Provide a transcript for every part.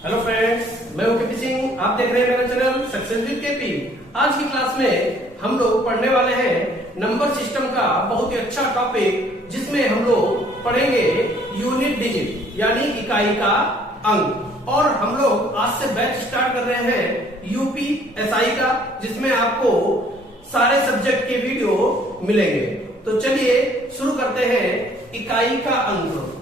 Hello friends, मैं हूं KP Singh. आप देख रहे हैं मेरा चैनल सक्सेस विद केपी। आज की क्लास में हम लोग पढ़ने वाले हैं नंबर सिस्टम का बहुत ही अच्छा टॉपिक, जिसमें हम लोग पढ़ेंगे यूनिट डिजिट यानी इकाई का अंक। और हम लोग आज से बैच स्टार्ट कर रहे हैं यूपीएसआई का, जिसमें आपको सारे सब्जेक्ट के वीडियो मिलेंगे। तो चलिए शुरू करते हैं इकाई का अंक।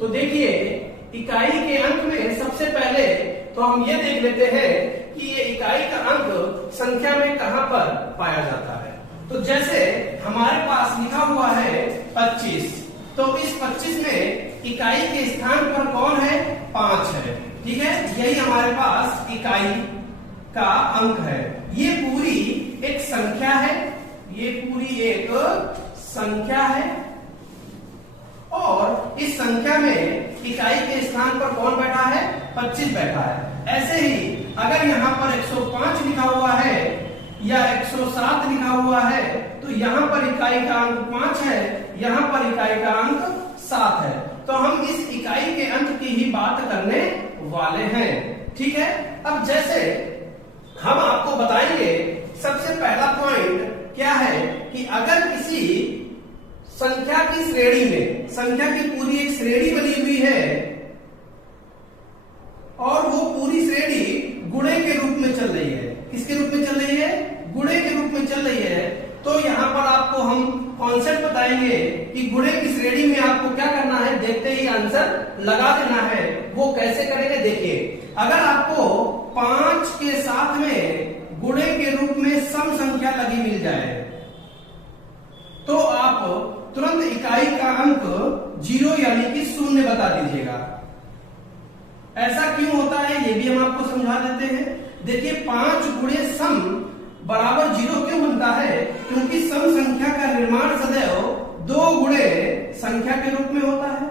तो देखिए, इकाई के अंक में सबसे पहले तो हम ये देख लेते हैं कि ये इकाई का अंक संख्या में कहां पर पाया जाता है। तो जैसे हमारे पास लिखा हुआ है 25, तो इस 25 में इकाई के स्थान पर कौन है? 5 है। ठीक है, यही हमारे पास इकाई का अंक है। ये पूरी एक संख्या है, ये पूरी एक संख्या है और इस संख्या में इकाई के स्थान पर कौन बैठा है? 25 बैठा है। ऐसे ही अगर यहाँ पर 105 लिखा हुआ है या 107 लिखा हुआ है, तो यहाँ पर इकाई का अंक 5 है, यहाँ पर इकाई का अंक 7 है। तो हम इस इकाई के अंक की ही बात करने वाले हैं। ठीक है, अब जैसे हम आपको बताएंगे, सबसे पहला पॉइंट क्या है कि अगर किसी संख्या की श्रेणी में, संख्या की पूरी एक श्रेणी बनी हुई है और वो पूरी श्रेणी गुणे के रूप में चल रही है। किसके रूप में चल रही है? गुणे के रूप में चल रही है। तो यहाँ पर आपको हम कॉन्सेप्ट बताएंगे कि गुणे की श्रेणी में आपको क्या करना है, देखते ही आंसर लगा देना है। वो कैसे करेंगे देखिए। अगर आपको 5 के साथ में गुणे के रूप में सम संख्या लगी मिल जाए, तो आप तुरंत इकाई का अंक 0 यानी कि 0 बता दीजिएगा। ऐसा क्यों होता है ये भी हम आपको समझा देते हैं। देखिए, 5 गुणे सम बराबर 0 क्यों बनता है? क्योंकि सम संख्या का निर्माण सदैव 2 गुणे संख्या के रूप में होता है।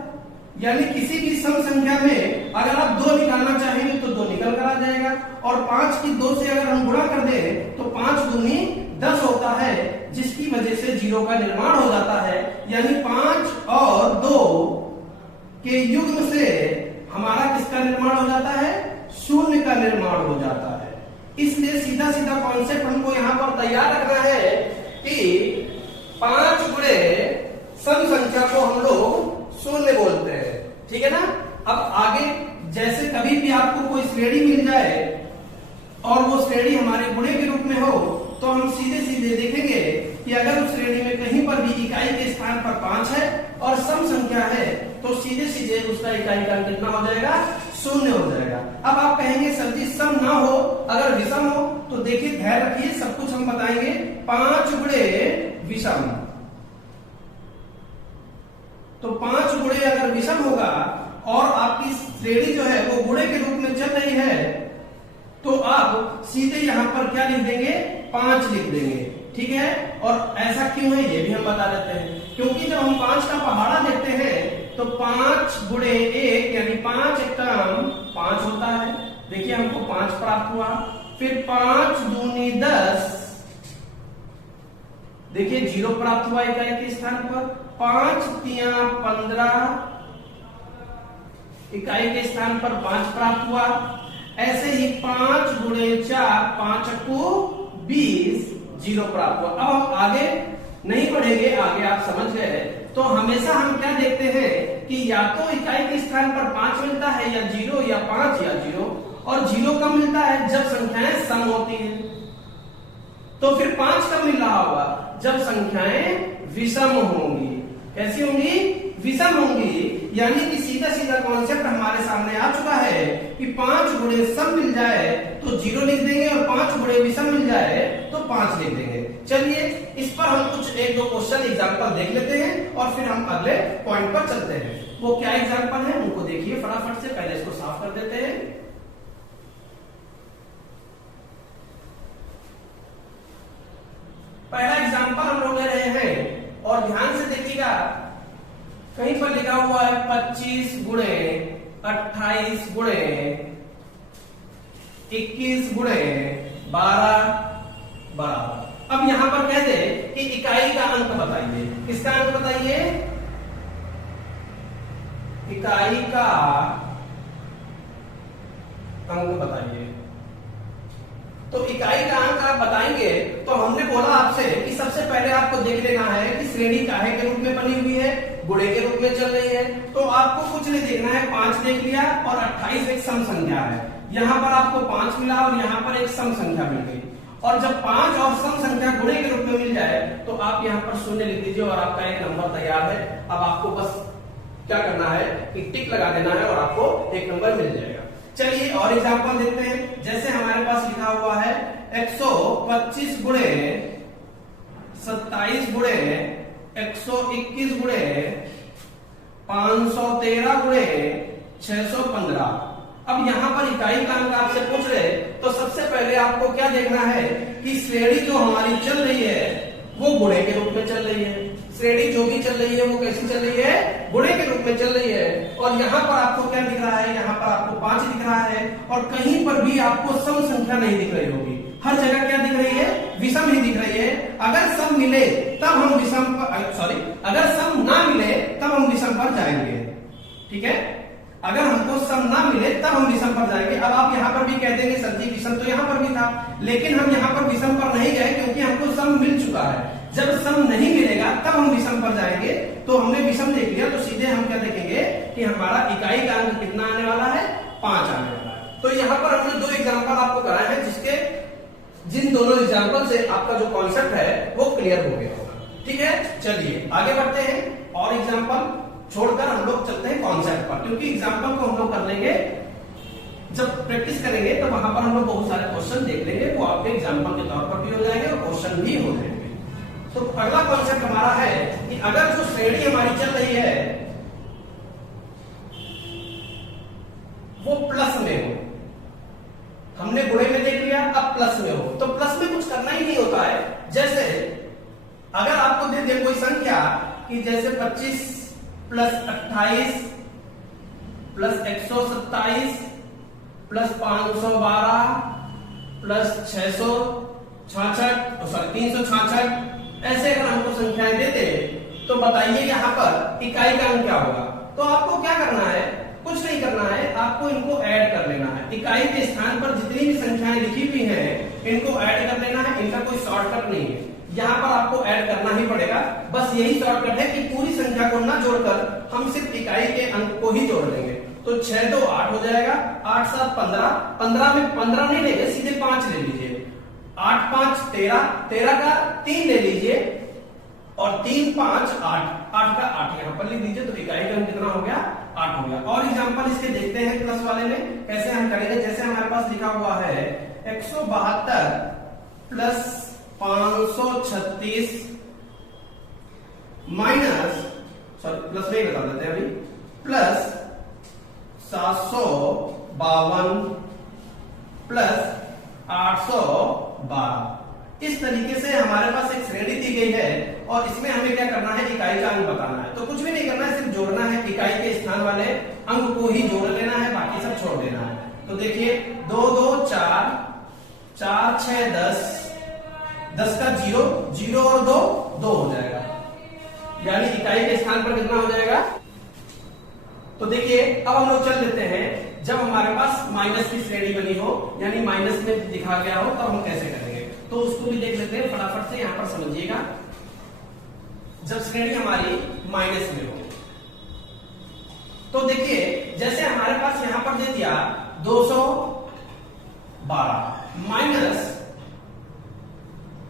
यानी किसी भी सम संख्या में अगर आप 2 निकालना चाहेंगे तो 2 निकल कर आ जाएगा, और 5 की 2 से अगर हम गुणा कर दें तो 5 दूनी 10 होता है, जिसकी वजह से 0 का निर्माण हो जाता है। यानी 5 और 2 के युग्म से हमारा किसका निर्माण हो जाता है? 0 का निर्माण हो जाता है। इसलिए सीधा सीधा कॉन्सेप्ट हमको यहाँ पर तैयार रखना है कि 5 गुणे सम संख्या को हम लोग 0 बोलते हैं। ठीक है ना। अब आगे जैसे कभी भी आपको कोई श्रेणी मिल जाए और वो श्रेणी हमारे गुणे के रूप में हो, तो हम सीधे सीधे देखेंगे कि अगर उस श्रेणी में कहीं पर भी इकाई के स्थान पर 5 है और सम संख्या है, तो सीधे सीधे उसका इकाई का अंक कितना हो जाएगा? 0 हो जाएगा। अब आप कहेंगे सर जी सम ना हो, अगर विषम हो, तो देखिए ध्यान रखिए, सब कुछ हम बताएंगे। 5 गुणे विषम, तो 5 गुणे अगर विषम होगा और आपकी श्रेणी जो है वो गुणे के रूप में चल रही है, तो आप सीधे यहाँ पर क्या लिख देंगे? 5 लिख देंगे। ठीक है, और ऐसा क्यों है ये भी हम बता देते हैं। क्योंकि जब हम 5 का पहाड़ा देखते हैं तो 5 गुणे 1 यानी 5 एकम 5 होता है। देखिए हमको 5 प्राप्त हुआ। फिर 5 दूनी 10, देखिए 0 प्राप्त हुआ इकाई के स्थान पर। 5 तिया 15, इकाई के स्थान पर 5 प्राप्त हुआ। ऐसे ही 5 गुणे 4 5 को 20, 0 प्राप्त हुआ। अब हम आगे नहीं पढ़ेंगे, आगे आप समझ गए। तो हमेशा हम क्या देखते हैं कि या तो इकाई के स्थान पर 5 मिलता है, या 0 या 5 या 0, और 0 कब मिलता है? जब संख्याएं सम होती हैं। तो फिर 5 कब मिल रहा होगा? जब संख्याएं विषम होंगी। कैसी होंगी? विषम होंगी। यानी कि सीधा सीधा कॉन्सेप्ट हमारे सामने आ चुका है कि 5 गुणे सम मिल जाए तो 0 लिख देंगे, और 5 गुणे विषम मिल जाए तो 5 लिख देंगे। चलिए इस पर हम कुछ 1-2 क्वेश्चन एग्जांपल देख लेते हैं और फिर हम अगले पॉइंट पर चलते हैं। वो क्या एग्जांपल है उनको देखिए फटाफट से। पहले इसको साफ कर देते हैं। पहला एग्जांपल हम लोग ले रहे हैं और ध्यान से देखिएगा। कहीं पर लिखा हुआ है 25 गुणे 28 गुणे 21 गुणे 12 बराबर अब यहां पर कह दे कि इकाई का अंक बताइए। किसका अंक बताइए? इकाई का अंक बताइए। तो इकाई का अंक आप बताएंगे तो हमने बोला आपसे कि सबसे पहले आपको देख लेना है कि श्रेणी काहे के रूप में बनी हुई है, गुणे के रूप में चल रही है। तो आपको कुछ नहीं देखना है, 5 देख लिया और 28 एक सम संख्या है। यहां पर आपको 5 मिला और यहां पर एक सम संख्या मिल गई। और जब 5 और सम संख्या गुणे के रूप में मिल जाए तो आप यहां पर 0 लिख दीजिए और आपका एक नंबर तैयार है। अब आपको बस क्या करना है कि टिक लगा देना है और आपको एक नंबर मिल जाएगा। चलिए और एग्जांपल देखते हैं। जैसे हमारे पास लिखा हुआ है 125 गुणे 27 गुणे 121 गुणे 513 गुणे 615। अब यहां पर इकाई का अंक आपसे पूछ रहे तो सबसे पहले आपको क्या देखना है कि श्रेणी जो हमारी चल रही है वो गुणे के रूप में चल रही है। श्रेणी जो भी चल रही है वो कैसी चल रही है? गुणे के रूप में चल रही है। और यहाँ पर आपको क्या दिख रहा है? यहाँ पर आपको 5 दिख रहा है और कहीं पर भी आपको सम संख्या नहीं दिख रही होगी। हर जगह क्या दिख रही है? विषम ही दिख रही है। अगर सम मिले तब हम विषम पर, अगर सम ना मिले तब हम विषम पर जाएंगे। ठीक है, अगर हमको सम ना मिले तब हम विषम पर जाएंगे। अब आप यहाँ पर भी कह देंगे सर जी विषम तो यहाँ पर भी था, लेकिन हम यहाँ पर विषम पर नहीं गए क्योंकि हमको सम मिल चुका है। जब सम नहीं मिलेगा तब हम विषम पर जाएंगे। तो हमने विषम देख लिया तो सीधे हम क्या देखेंगे कि हमारा इकाई का अंक कितना आने वाला है? 5 आने वाला है। तो यहाँ पर हमने 2 एग्जाम्पल आपको कराए हैं जिन दोनों एग्जाम्पल से आपका जो कॉन्सेप्ट है वो क्लियर हो गया होगा। ठीक है, चलिए आगे बढ़ते हैं और एग्जाम्पल छोड़कर हम लोग चलते हैं कॉन्सेप्ट पर, क्योंकि एग्जाम्पल को हम लोग कर लेंगे जब प्रैक्टिस करेंगे तो वहां पर हम लोग बहुत सारे क्वेश्चन देख लेंगे, वो आपके एग्जाम्पल के तौर पर भी हो जाएंगे और क्वेश्चन भी हो जाएंगे। तो अगला कॉन्सेप्ट हमारा है कि अगर जो श्रेणी हमारी चल रही है वो प्लस में हो, हमने गुणे में देख लिया, अब प्लस में हो, तो प्लस में कुछ करना ही नहीं होता है। जैसे अगर आपको दे दे कोई संख्या कि जैसे 25 प्लस 28 प्लस 127 प्लस 512 प्लस 366, ऐसे अगर हमको संख्याएं देते तो बताइए यहाँ पर इकाई का अंक क्या होगा? तो आपको क्या करना है? कुछ नहीं करना है, आपको इनको ऐड कर लेना है। इकाई के स्थान पर जितनी भी संख्याएं लिखी हुई हैं इनको ऐड कर लेना है। इनका कोई शॉर्टकट नहीं है, यहाँ पर आपको ऐड करना ही पड़ेगा। बस यही शॉर्टकट है कि पूरी संख्या को ना जोड़कर हम सिर्फ इकाई के अंक को ही जोड़ लेंगे। तो 6 2 8 हो जाएगा, 8 7 15, 15 में 15 नहीं लेंगे, सीधे 5 ले लीजिए। 8 5 13, 13 का 3 ले लीजिए और 3 5 8, 8 का 8 यहाँ पर लिख दीजिए। तो इकाई का अंक कितना हो गया? 8 हो गया। और एग्जांपल इसके देखते हैं प्लस वाले में कैसे हम करेंगे। जैसे हमारे पास लिखा हुआ है 172 प्लस 536 माइनस, प्लस नहीं बता देते अभी, प्लस 752 प्लस 812। इस तरीके से हमारे पास एक श्रेणी दी गई है और इसमें हमें क्या करना है? इकाई का अंक बताना है। तो कुछ भी नहीं करना है, सिर्फ जोड़ना है। इकाई के स्थान वाले अंक को ही जोड़ लेना है, बाकी सब छोड़ देना है। तो देखिए 2 2 4, 4 6 10, 10 का 0, 0 और 2 2 हो जाएगा, यानी इकाई के स्थान पर कितना हो जाएगा? तो देखिए अब हम लोग चल लेते हैं, जब हमारे पास माइनस की श्रेणी बनी हो यानी माइनस में दिखा गया हो तब हम कैसे करेंगे। तो उसको भी देख लेते हैं फटाफट से, यहां पर समझिएगा। जब श्रेणी हमारी माइनस में हो तो देखिए जैसे हमारे पास यहां पर दे दिया 212 माइनस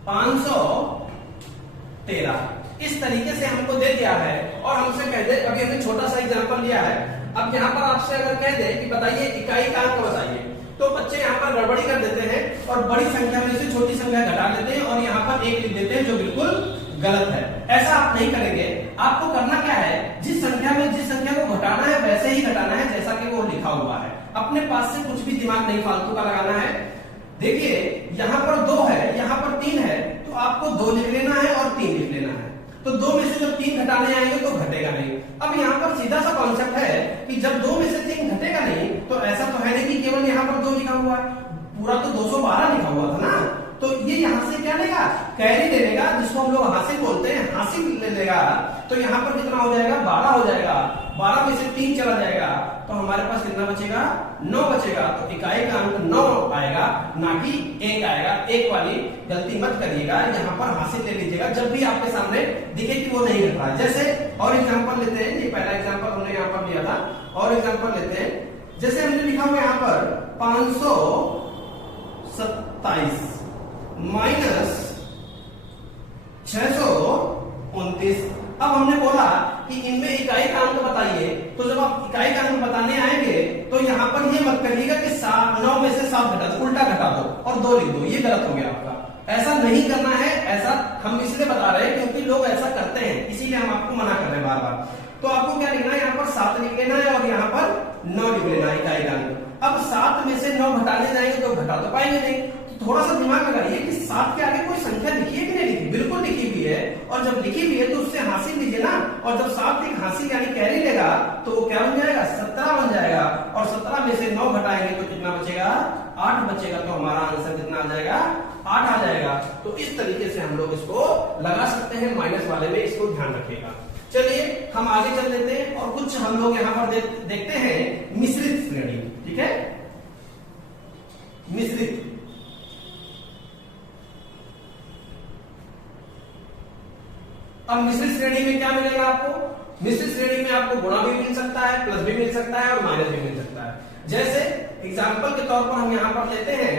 513, इस तरीके से हमको दे दिया है और हमसे कह दे, अभी हमने छोटा सा एग्जांपल लिया है। अब यहाँ पर आपसे अगर कह दे कि बताइए इकाई का अंक बताइए, तो बच्चे यहाँ पर गड़बड़ी कर देते हैं और बड़ी संख्या में से छोटी संख्या घटा लेते हैं और यहाँ पर 1 लिख देते हैं, जो बिल्कुल गलत है। ऐसा आप नहीं करेंगे। आपको करना क्या है? जिस संख्या को घटाना है वैसे ही घटाना है जैसा कि वो लिखा हुआ है। अपने पास से कुछ भी दिमाग नहीं फालतू का लगाना है। देखिए यहाँ पर 2 है, यहाँ पर 3 है, तो आपको 2 लिख लेना है और 3 लिख लेना है। तो 2 में से जब 3 घटाने आएंगे तो घटेगा नहीं। अब यहाँ पर सीधा सा कॉन्सेप्ट है कि जब 2 में से 3 घटेगा नहीं, तो ऐसा तो है नहीं कि केवल यहाँ पर 2 लिखा हुआ है, पूरा तो 212 लिखा हुआ था ना। तो ये यहाँ से क्या लेगा, कैरी ले लेगा, जिसको हम लोग हासिल बोलते हैं, हासिल ले लेगा। तो यहाँ पर कितना हो जाएगा, 12 हो जाएगा। 12 में से 3 चला जाएगा तो हमारे पास कितना बचेगा, 9 बचेगा। तो इकाई का अंक 9 आएगा, ना कि 1 आएगा। 1 वाली गलती मत करिएगा, यहाँ पर हासिल ले लीजिएगा जब भी आपके सामने दिखे कि वो नहीं घट रहा है। जैसे और एग्जाम्पल लेते हैं, ये पहला एग्जाम्पल हमने यहाँ पर लिया था, और एग्जाम्पल लेते हैं। जैसे हमने लिखा हुआ यहाँ पर 527 माइनस 629। अब हमने बोला कि इनमें इकाई का अंक बताइए, तो जब आप इकाई का अंक बताने आएंगे तो यहाँ पर ये मत करिएगा कि 9 में से 7 घटा दो, उल्टा घटा दो और 2 लिख दो, ये गलत हो गया आपका। ऐसा नहीं करना है। ऐसा हम इसलिए बता रहे हैं क्योंकि लोग ऐसा करते हैं, इसीलिए हम आपको मना कर रहे हैं बार बार। तो आपको क्या लिखना है, यहाँ पर 7 लिख लेना है और यहाँ पर 9 लिख लेना है इकाई का अंक। अब 7 में से 9 घटाने जाएंगे तो घटा तो पाएंगे नहीं। तो थोड़ा सा दिमाग लगाइए कि 7 के आगे कोई संख्या लिखी है कि नहीं लिखी, बिल्कुल लिखी हुई है। और जब लिखी हुई है तो उससे हासिल लीजिए ना, और जब 7 एक हासिल यानी कैरी लेगा तो वो क्या बन जाएगा, 17 बन जाएगा। और 17 में से 9 घटाएंगे तो कितना बचेगा, 8 बचेगा। तो हमारा आंसर कितना आ जाएगा, 8 आ जाएगा। तो इस तरीके से हम लोग इसको लगा सकते हैं, माइनस वाले में इसको ध्यान रखिएगा। चलिए हम आगे चल लेते हैं और कुछ हम लोग यहाँ पर देखते हैं मिश्रित श्रेणी। ठीक है, मिश्रित। अब मिश्रित श्रेणी में क्या मिलेगा आपको, मिश्रित श्रेणी में आपको गुणा भी मिल सकता है, प्लस भी मिल सकता है और माइनस भी मिल सकता है। जैसे एग्जांपल के तौर पर हम यहां पर लेते हैं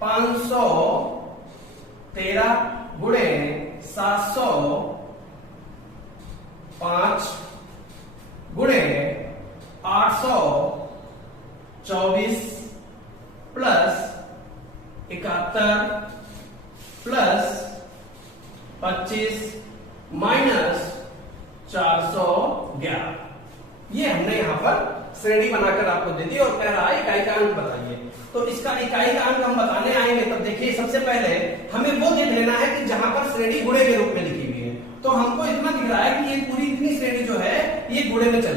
513 गुणे 705 गुणे 824 प्लस 71 प्लस 25 माइनस 411। ये हमने यहां पर श्रेणी बनाकर आपको दे दी और कह रहा है इकाई का अंक बताइए। तो इसका इकाई का अंक हम बताने आएंगे, तब देखिए सबसे पहले हमें वो देख लेना है कि जहां पर श्रेणी गुणे के रूप में लिखी हुई है। तो हमको इतना दिख रहा है कि ये पूरी इतनी श्रेणी जो है ये गुणे में चल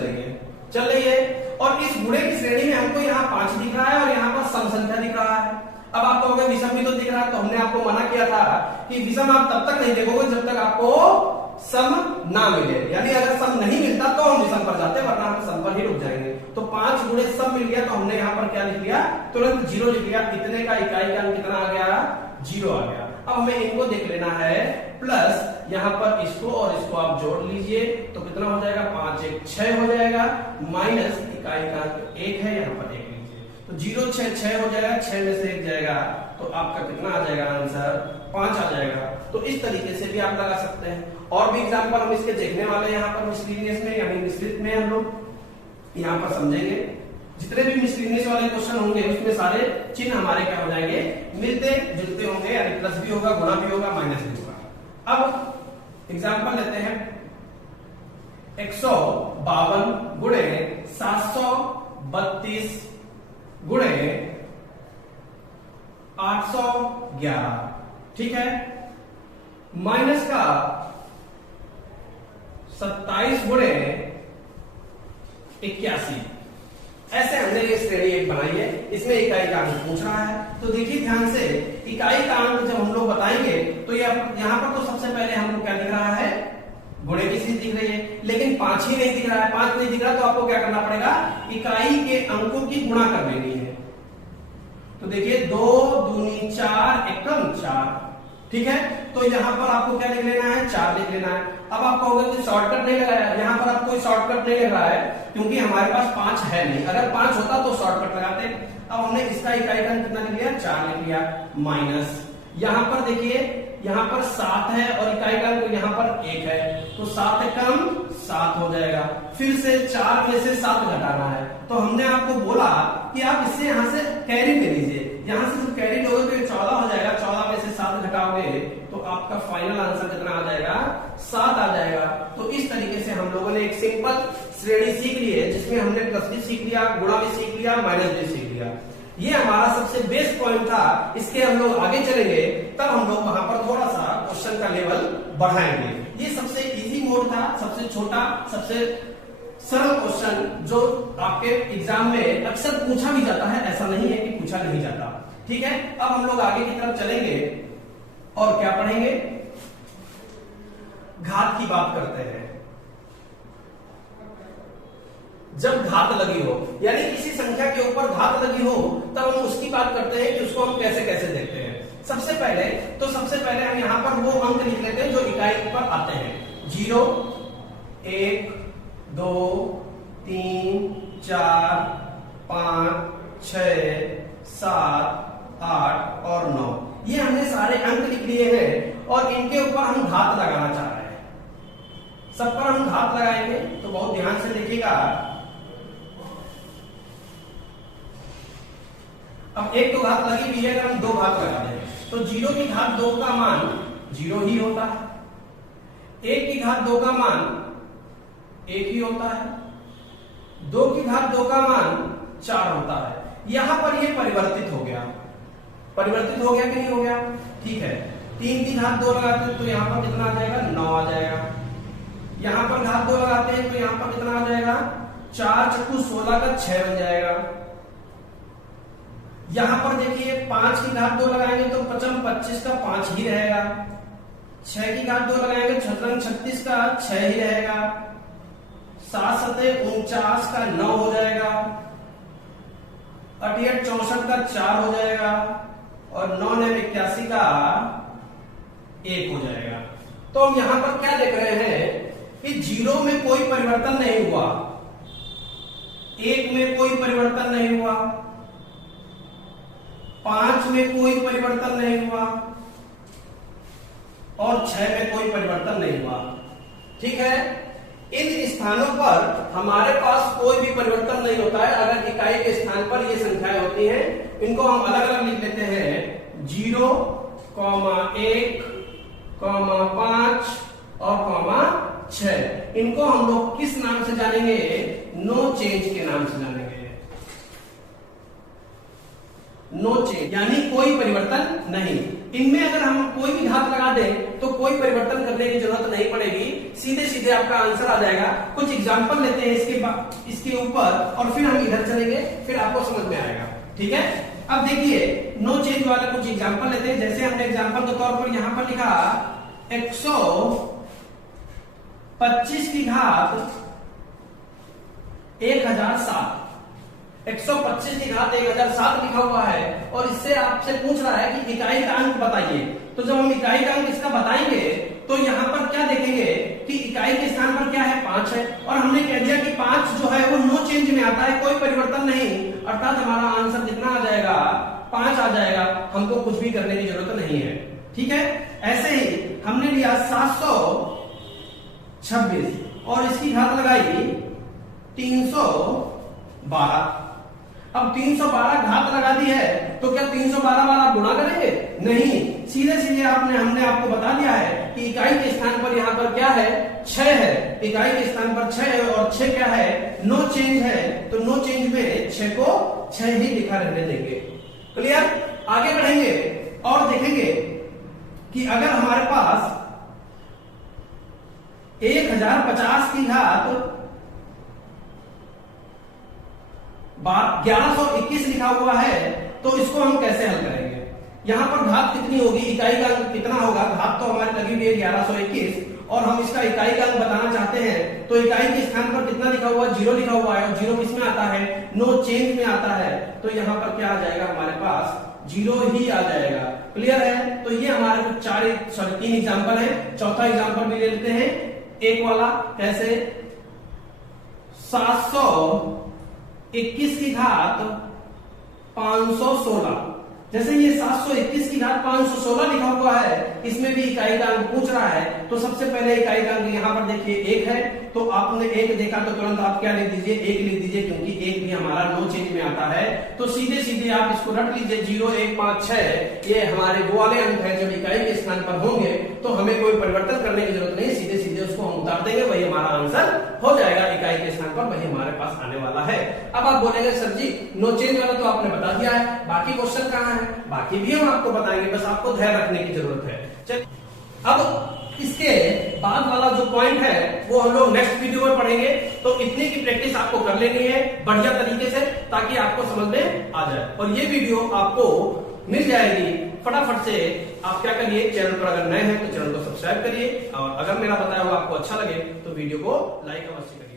रही है। और इस गुणे की श्रेणी में हमको यहाँ 5 दिख रहा है और यहाँ पर सम संख्या दिख रहा है। अब आप कहोगे विषम भी तो दिख रहा है, तो हमने आपको मना किया था कि विषम आप तब तक नहीं देखोगे जब तक आपको सम ना मिले, यानी अगर सम नहीं मिलता तो हम विषम पर जाते, वरना हम सम पर ही रुक जाएंगे। तो 5 गुणे सम मिल गया, तो हमने यहाँ पर क्या लिख लिया, तुरंत 0 लिख लिया। इतने का इकाई का अंक कितना आ गया, 0 आ गया। अब हमें इनको देख लेना है, प्लस यहाँ पर इसको और इसको आप जोड़ लीजिए तो कितना हो जाएगा, 5 1 6 हो जाएगा, माइनस इकाई का अंक 1 है, यहाँ पर 1 लीजिए तो 0 6 6 हो जाएगा, 6 में से 1 जाएगा तो आपका कितना आ जाएगा आंसर, 5 आ जाएगा। तो इस तरीके से भी आप लगा सकते हैं। और भी एग्जाम्पल हम इसके देखने वाले हैं यहाँ पर मिसलिनियस में, यानी मिश्रित में हम लोग यहाँ पर समझेंगे। जितने भी मिसलिनियस वाले क्वेश्चन होंगे उसमें सारे चिन्ह हमारे क्या हो जाएंगे, मिलते जुलते होंगे, यानी प्लस भी होगा, गुणा भी होगा, माइनस भी होगा। अब एग्जाम्पल लेते हैं 152 गुणे 732 गुणे 811। ठीक है, माइनस का 27 गुणे 81। ऐसे हमने ये श्रेणी एक बनाई है, इसमें इकाई का अंक पूछ रहा है। तो देखिए ध्यान से, इकाई का अंक जब हम लोग बताएंगे तो यहाँ पर तो सबसे पहले हमको क्या दिख रहा है, गुणे की चीज दिख रही है, लेकिन 5 ही नहीं दिख रहा है। 5 नहीं दिख रहा तो आपको क्या करना पड़ेगा, इकाई के अंकों की गुणा कर लेनी है। तो देखिए 2 दूनी 4 एकम 4। ठीक है, तो यहाँ पर आपको क्या लिख लेना है, 4 लिख लेना है। अब आप कहोगे कि शॉर्टकट नहीं लगाया, यहाँ पर आप कोई शॉर्टकट नहीं लग रहा है क्योंकि हमारे पास 5 है नहीं। अगर 5 होता तो शॉर्टकट लगाते। अब हमने इसका इकाई का कितना लिख लिया, 4 लिख लिया, माइनस यहाँ पर देखिए, यहाँ पर 7 है और इकाई का यहाँ पर 1 है, तो 7 कम 7 हो जाएगा। फिर से 4 में से 7 घटाना है, तो हमने आपको बोला कि आप इससे यहाँ से कैरी ले लीजिए। यहाँ से जब कैरी लोगे तो ये 14 हो जाएगा, 14 में से 7 घटाओगे तो आपका फाइनल आंसर कितना आ जाएगा, 7 आ जाएगा। तो इस तरीके से हम लोगों ने एक सिंपल श्रेणी सीख ली है, जिसमें हमने प्लस भी सीख लिया, गुणा भी सीख लिया, माइनस भी सीख लिया। ये हमारा सबसे बेस्ट पॉइंट था। इसके हम लोग आगे चलेंगे तब हम लोग वहां पर थोड़ा सा क्वेश्चन का लेवल बढ़ाएंगे। ये सबसे इजी मोड था, सबसे छोटा, सबसे सरल क्वेश्चन जो आपके एग्जाम में अक्सर पूछा भी जाता है, ऐसा नहीं है कि पूछा नहीं जाता। ठीक है, अब हम लोग आगे की तरफ चलेंगे। और क्या पढ़ेंगे, घात की बात करते हैं। जब घात लगी हो, यानी किसी संख्या के ऊपर घात लगी हो, तब हम उसकी बात करते हैं कि उसको हम कैसे कैसे देखते हैं। सबसे पहले हम यहां पर वो अंक लिख लेते हैं जो इकाई पर आते हैं। 0, 1, 2, 3, 4, 5, 6, 7, 8 और 9। ये हमने सारे अंक लिख लिए हैं और इनके ऊपर हम घात लगाना चाह रहे हैं। सब पर हम घात लगाएंगे तो बहुत ध्यान से देखिएगा। अब एक तो घात लगी हुई है, अगर हम 2 घात लगा दें तो 0 की घात 2 का मान 0 ही होता है, 1 की घात 2 का मान 1 ही होता है, 2 की घात 2 का मान 4 होता है। यहां पर ये परिवर्तित हो गया कि नहीं हो गया? ठीक है। 3 की घात 2 लगाते हैं तो यहां पर कितना आ जाएगा? 9 आ जाएगा। यहां पर घात 2 लगाते हैं तो यहां पर कितना आ जाएगा? 4 चक्कू 16 का 6 बन जाएगा। यहां पर देखिए 5 की घात 2 लगाएंगे तो 25 का 5 ही रहेगा। 6 की घात 2 लगाएंगे 36 का 6 ही रहेगा। 7 सते 49 का 9 हो जाएगा। 8 64 का 4 हो जाएगा और 9 ने 81 का 1 हो जाएगा। तो हम यहां पर क्या देख रहे हैं कि 0 में कोई परिवर्तन नहीं हुआ, 1 में कोई परिवर्तन नहीं हुआ, 5 में कोई परिवर्तन नहीं हुआ और 6 में कोई परिवर्तन नहीं हुआ। ठीक है। इन स्थानों पर हमारे पास कोई भी परिवर्तन नहीं होता है। अगर इकाई के स्थान पर ये संख्याएं होती हैं, इनको हम अलग अलग लिख लेते हैं। 0, 1, 5 और 6। इनको हम लोग किस नाम से जानेंगे? नो चेंज के नाम से जानेंगे। नो चेंज यानी कोई परिवर्तन नहीं। इनमें अगर हम कोई भी घात लगा दें तो कोई परिवर्तन करने की जरूरत नहीं पड़ेगी, सीधे सीधे आपका आंसर आ जाएगा। कुछ एग्जांपल लेते हैं इसके ऊपर और फिर हम इधर चलेंगे, फिर आपको समझ में आएगा। ठीक है। अब देखिए नो चेंज वाले कुछ एग्जांपल लेते हैं। जैसे हमने एग्जांपल के तौर पर यहां पर लिखा 125 की घात 1007। 125 की घात 1007 लिखा हुआ है और इससे आपसे पूछ रहा है कि इकाई का अंक बताइए। तो जब हम इकाई का अंक इसका बताएंगे तो यहां पर क्या देखेंगे कि इकाई के स्थान पर क्या है? 5 है और हमने कह दिया कि 5 जो है वो नो चेंज में आता है, कोई परिवर्तन नहीं, अर्थात हमारा आंसर कितना आ जाएगा? 5 आ जाएगा। हमको कुछ भी करने की जरूरत नहीं है। ठीक है। ऐसे ही हमने लिया 726 और इसकी घात लगाई 312। अब 312 घात लगा दी है तो क्या 312 बार आप गुणा करेंगे? नहीं, सीधे सीधे हमने आपको बता दिया है कि इकाई के स्थान पर यहां पर क्या है? 6 है। इकाई के स्थान पर 6 है और 6 क्या है? नो चेंज है। तो नो चेंज में 6 को 6 ही लिखा रहने देंगे। क्लियर? आगे बढ़ेंगे और देखेंगे कि अगर हमारे पास 1050 की घात 1121 लिखा हुआ है तो इसको हम कैसे हल करेंगे? यहां पर घात कितनी होगी? इकाई का अंक कितना होगा? घात तो हमारी लगी हुई है 1121 और हम इसका इकाई का अंक बताना चाहते हैं तो इकाई के स्थान पर कितना लिखा हुआ? 0 लिखा हुआ है और 0 किस में आता है? नो चेंज में आता है। तो यहां पर क्या आ जाएगा? हमारे पास 0 ही आ जाएगा। क्लियर है? तो ये हमारे कुछ 3 एग्जाम्पल है। चौथा एग्जाम्पल भी ले लेते हैं, एक वाला। कैसे? 721 की घात 516। जैसे ये 721 की घात 516 लिखा हुआ है, इसमें भी इकाई का अंक पूछ रहा है। तो सबसे पहले इकाई का अंक यहाँ पर देखिए 1 है, तो आपने 1 देखा तो तुरंत आप क्या लिख दीजिए? 1 लिख दीजिए, क्योंकि 1 भी हमारा नो चेंज में आता है। तो सीधे सीधे आप इसको रट लीजिए। 0, 1, 5, 6 ये हमारे वो वाले अंक है जब इकाई के स्थान पर होंगे तो हमें कोई परिवर्तन करने की जरूरत नहीं, सीधे सीधे उसको हम उतार देंगे, वही हमारा आंसर हो जाएगा। इकाई के स्थान पर वही हमारे पास आने वाला है। अब आप बोलेंगे सर जी नो चेंज वाला तो आपने बता दिया है, बाकी क्वेश्चन कहाँ है? बाकी भी हम आपको बताएंगे, बस आपको धैर्य रखने की जरूरत है। चलिए अब इसके बाद वाला जो पॉइंट है वो हम लोग नेक्स्ट वीडियो में पढ़ेंगे। तो इतने की प्रैक्टिस आपको कर लेनी है बढ़िया तरीके से, ताकि आपको समझ में आ जाए। और ये वीडियो आपको मिल जाएगी फटाफट से आप क्या करिए, चैनल पर अगर नए हैं तो चैनल को सब्सक्राइब करिए, और अगर मेरा बताया हुआ आपको अच्छा लगे तो वीडियो को लाइक अवश्य करिए।